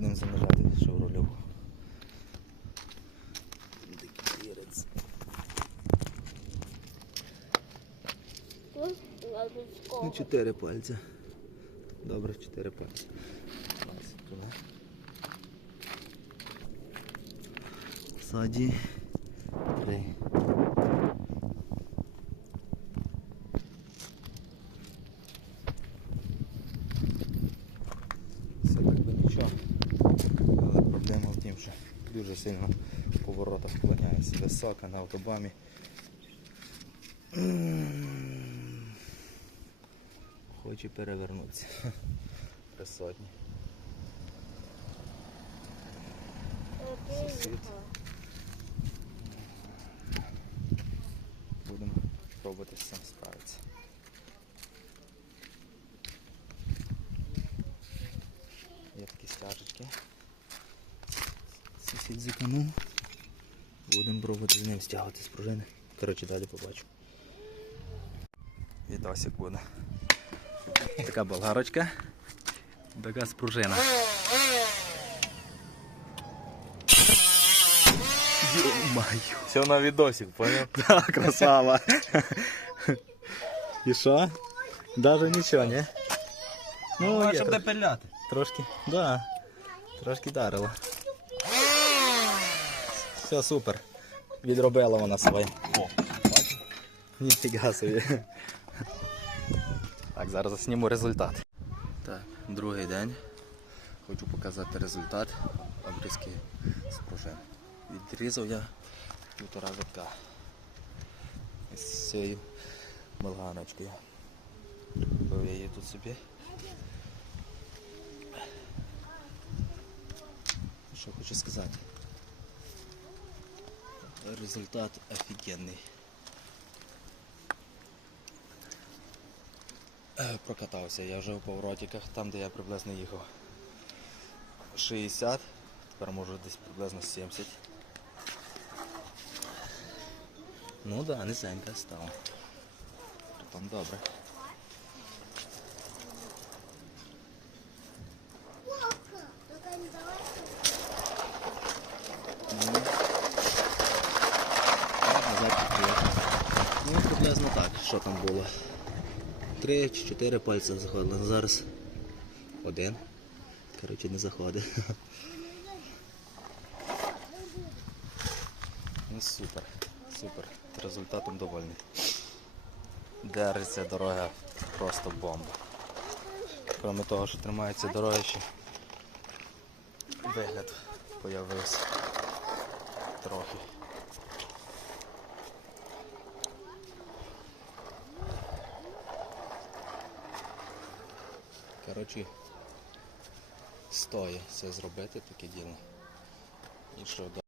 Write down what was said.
будемо занижати. Тут Ну, чотири пальця. Добре, чотири пальці. Ззаді. Три. Все так би нічого. Але в що дуже сильно поворота вклоняється. Висока на автобамі. М. Хоче перевернутися. При сотні. Сусід. Будемо пробувати з Сусід зіканув. Будемо пробувати з ним стягувати з пружини. Коротше, далі побачу. Відосик буде. Така болгарочка. Така спружина. Все на відосик, поняв? Так, красава. І що? Даже нічого, не? Ну, щоб не пиляти. трошки, да. Трошки дарило. Все, супер. Відробила вона своє. О, Ніфіга собі. Так, зараз засніму результат. Так, другий день. Хочу показати результат обрізки з пружин. Відрізав я півтора витка з цією болганочкою. Бив я її тут собі. Що хочу сказати. Результат офігенний. Е, Прокатався я вже у поворотиках, там де я приблизно їхав 60, тепер можу десь приблизно 70. Ну да, низенько стало. Там добре. Ну, назад приїхав. Ну, приблизно так, що там було. Три чи чотири пальці заходили. Зараз один. Коротше, не заходить. Ну супер, супер. Результатом довольний. Держиться дорога просто бомба. Кроме того, що тримається дорога ще вигляд появився трохи. Коротше, стоїть це зробити таке діло. І що